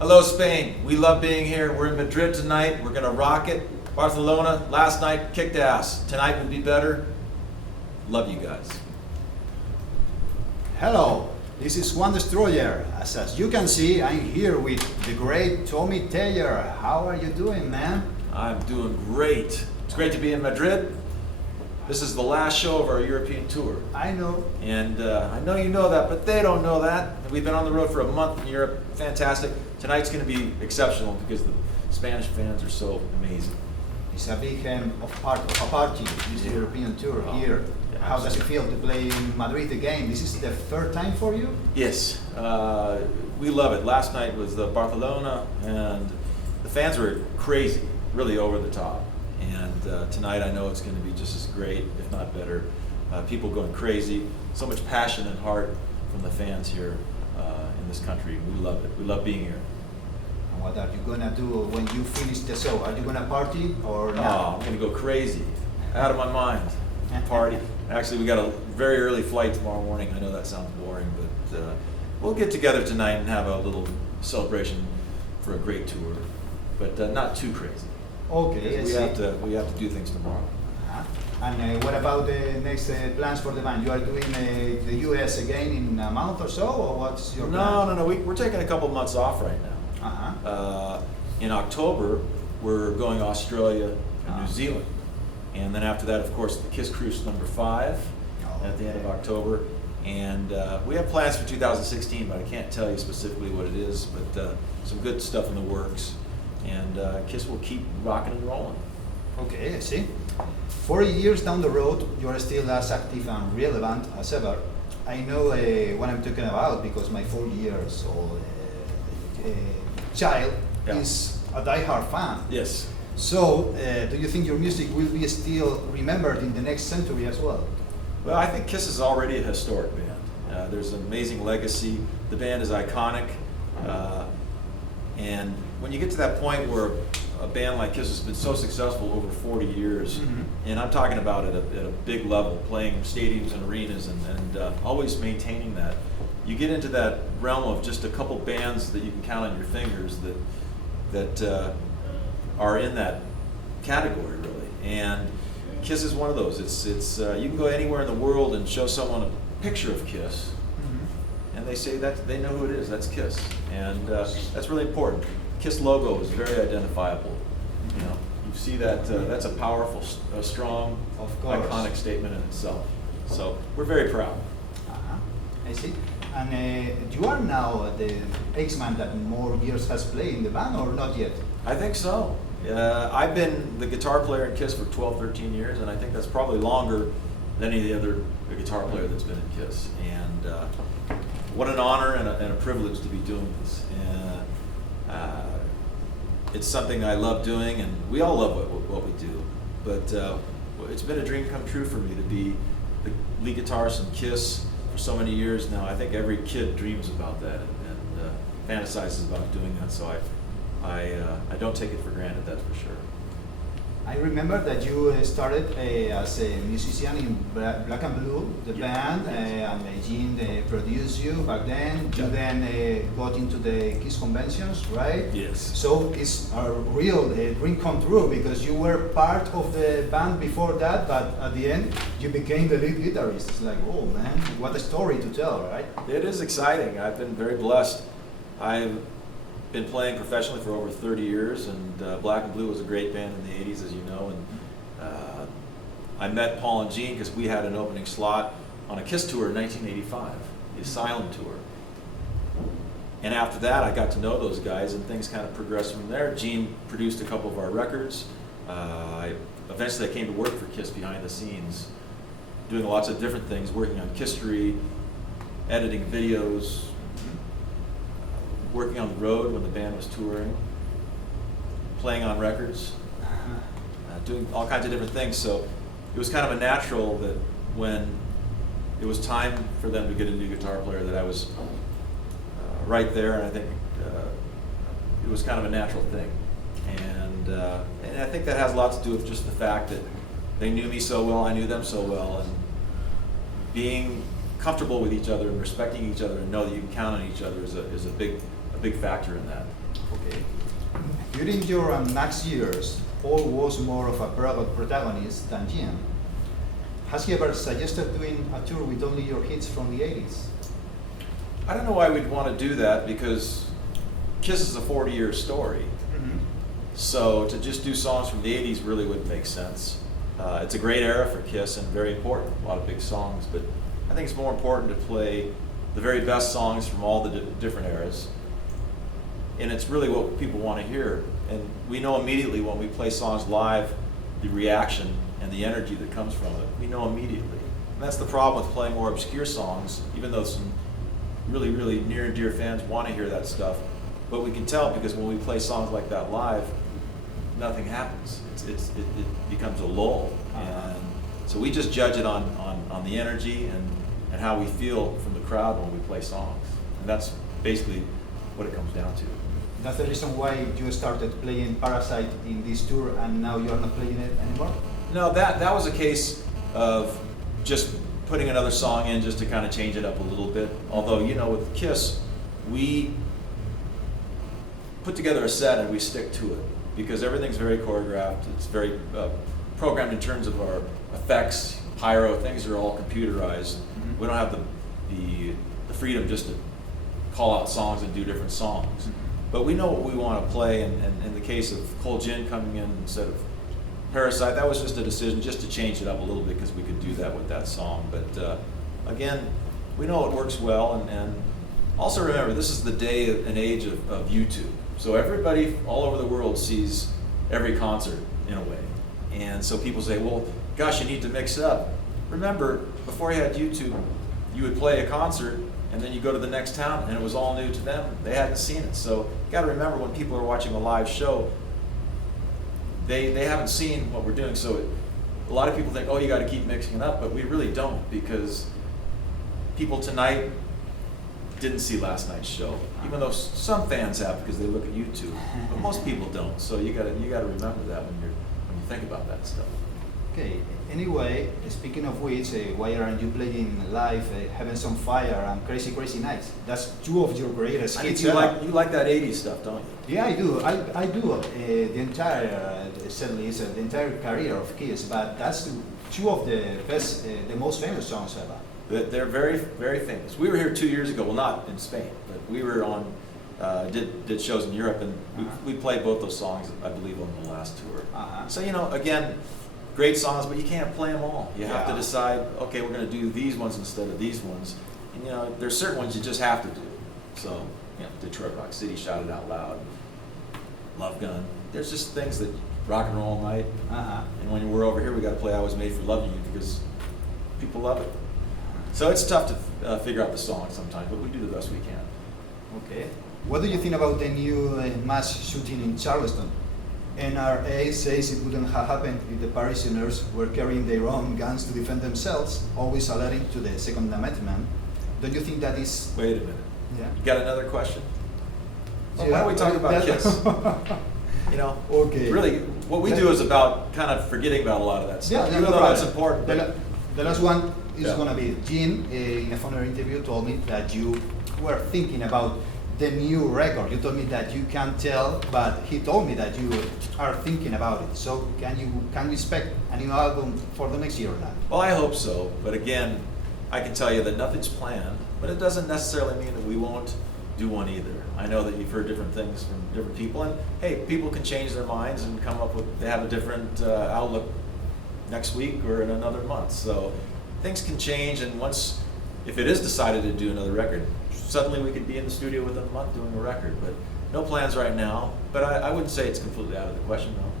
Hello, Spain. We love being here. We're in Madrid tonight. We're going to rock it. Barcelona, last night, kicked ass. Tonight will be better. Love you guys. Hello, this is Juan Destroyer. As you can see, I'm here with the great Tommy Thayer. How are you doing, man? I'm doing great. It's great to be in Madrid. This is the last show of our European tour. I know. And I know you know that, but they don't know that. We've been on the road for a month in Europe. Fantastic. Tonight's going to be exceptional because the Spanish fans are so amazing. It's a big part of a party, this European tour here. Yeah, How does it feel to play in Madrid again? This is the third time for you? Yes, we love it. Last night was Barcelona, and the fans were crazy, really over the top. And tonight I know it's going to be just as great, if not better. People going crazy, so much passion and heart from the fans here in this country. We love it. We love being here. And what are you going to do when you finish the show? Are you going to party or not? Oh, I'm going to go crazy, out of my mind. Party. Actually, we got a very early flight tomorrow morning. I know that sounds boring, but we'll get together tonight and have a little celebration for a great tour, but not too crazy. Okay, we have to do things tomorrow. And what about the next plans for the band? You are doing the US again in a month or so, or what's your plan? No. We're taking a couple months off right now. In October, we're going to Australia and New Zealand. And then after that, of course, the Kiss Cruise number 5 at the end of October. And we have plans for 2016, but I can't tell you specifically what it is, but some good stuff in the works. And Kiss will keep rocking and rolling. Okay, I see. 40 years down the road, you're still as active and relevant as ever. I know what I'm talking about because my 4 years old child is a die-hard fan. Yes. So, do you think your music will be still remembered in the next century as well? Well, I think Kiss is already a historic band. There's an amazing legacy. The band is iconic. And when you get to that point where a band like Kiss has been so successful over 40 years, and I'm talking about it at a big level, playing stadiums and arenas and always maintaining that, you get into that realm of just a couple bands that you can count on your fingers that are in that category, really. And Kiss is one of those. It's you can go anywhere in the world and show someone a picture of Kiss, and they say that they know who it is. That's Kiss, and that's really important. Kiss logo is very identifiable. You know, you see that that's a powerful, strong, iconic statement in itself. So we're very proud. I see. And you are now the ex-man that more years has played in the band, or not yet? I think so. I've been the guitar player in Kiss for 12, 13 years, and I think that's probably longer than any other guitar player that's been in Kiss. And what an honor and a privilege to be doing this. It's something I love doing, and we all love what we do. But it's been a dream come true for me to be the lead guitarist in Kiss for so many years now. I think every kid dreams about that and fantasizes about doing that. So I don't take it for granted, that's for sure. I remember that you started as a musician in Black and Blue, the band, and Gene produced you back then. You then got into the Kiss conventions, right? Yes. So it's a real dream come true because you were part of the band before that, but at the end you became the lead guitarist. It's like, oh man, what a story to tell, right? It is exciting. I've been very blessed. I've been playing professionally for over 30 years, and Black and Blue was a great band in the 80s, as you know. And I met Paul and Gene because we had an opening slot on a Kiss tour in 1985, the Asylum tour. And after that, I got to know those guys, and things kind of progressed from there. Gene produced a couple of our records. Eventually, I came to work for Kiss behind the scenes, doing lots of different things, working on Kisstory, editing videos, working on the road when the band was touring, playing on records, doing all kinds of different things. So it was kind of a natural that when it was time for them to get a new guitar player that I was right there, and I think it was kind of a natural thing. And I think that has a lot to do with just the fact that they knew me so well, I knew them so well, and being comfortable with each other and respecting each other and know that you can count on each other is a big factor in that. Okay. During your next years, Paul was more of a protagonist than Jim. Has he ever suggested doing a tour with only your hits from the 80s? I don't know why we'd want to do that, because Kiss is a 40-year story. Mm-hmm. So to just do songs from the 80s really wouldn't make sense. It's a great era for Kiss and very important, a lot of big songs, but I think it's more important to play the very best songs from all the different eras. And it's really what people want to hear. And we know immediately when we play songs live, the reaction and the energy that comes from it. We know immediately. And that's the problem with playing more obscure songs, even though some really, really near and dear fans want to hear that stuff. But we can tell, because when we play songs like that live, nothing happens. It becomes a lull. And so we just judge it on the energy and how we feel from the crowd when we play songs. And that's basically what it comes down to. That's the reason why you started playing Parasite in this tour and now you're not playing it anymore? No, that was a case of just putting another song in just to kind of change it up a little bit. Although, you know, with Kiss, we put together a set and we stick to it, because everything's very choreographed. It's very programmed in terms of our effects, pyro, things are all computerized. Mm-hmm. We don't have the freedom just to call out songs and do different songs. Mm-hmm. But we know what we want to play, and in the case of Cold Gin coming in instead of Parasite, that was just a decision just to change it up a little bit, because we could do that with that song. But again, we know it works well, and also remember, this is the day and age of YouTube. So everybody all over the world sees every concert in a way. And so people say, well, gosh, you need to mix it up. Remember, before you had YouTube, you would play a concert, and then you go to the next town, and it was all new to them. They hadn't seen it. So you got to remember, when people are watching a live show, they haven't seen what we're doing. So a lot of people think, oh, you got to keep mixing it up, but we really don't, because people tonight didn't see last night's show, even though some fans have, because they look at YouTube, but most people don't. So you got to remember that when you think about that stuff. Okay. Anyway, speaking of which, why aren't you playing live Heaven's on Fire and Crazy Crazy Nights? That's two of your greatest hits. You like that 80s stuff, don't you? Yeah, I do. I do the entire set list, the entire career of Kiss, but that's two of the best, the most famous songs ever. They're very, very famous. We were here 2 years ago, well, not in Spain, but we were on, did shows in Europe, and we played both those songs, I believe, on the last tour. So, you know, again, great songs, but you can't play them all. You have to decide, okay, we're going to do these ones instead of these ones. And, you know, there's certain ones you just have to do. So, you know, Detroit Rock City, Shout It Out Loud, Love Gun. There's just things that rock and roll night. And when we're over here, we got to play I Was Made for Loving You, because people love it. So it's tough to figure out the song sometimes, but we do the best we can. Okay. What do you think about the new mass shooting in Charleston? NRA says it wouldn't have happened if the parishioners were carrying their own guns to defend themselves, always alerting to the Second Amendment. Don't you think that is... Wait a minute. Yeah. You got another question? Yeah, Why don't we talk about Kiss? You know, Okay. really, what we do is about kind of forgetting about a lot of that stuff, Yeah, even no though problem. that's important. The last one is Yeah. going to be Gene, in a phone interview, told me that you were thinking about the new record. You told me that you can't tell, but he told me that you are thinking about it. So can we expect a new album for the next year or not? Well, I hope so, but again, I can tell you that nothing's planned, but it doesn't necessarily mean that we won't do one either. I know that you've heard different things from different people, and hey, people can change their minds and come up with, they have a different outlook next week or in another month. So things can change, and if it is decided to do another record, suddenly we could be in the studio within a month doing a record, but no plans right now. But I wouldn't say it's completely out of the question, though.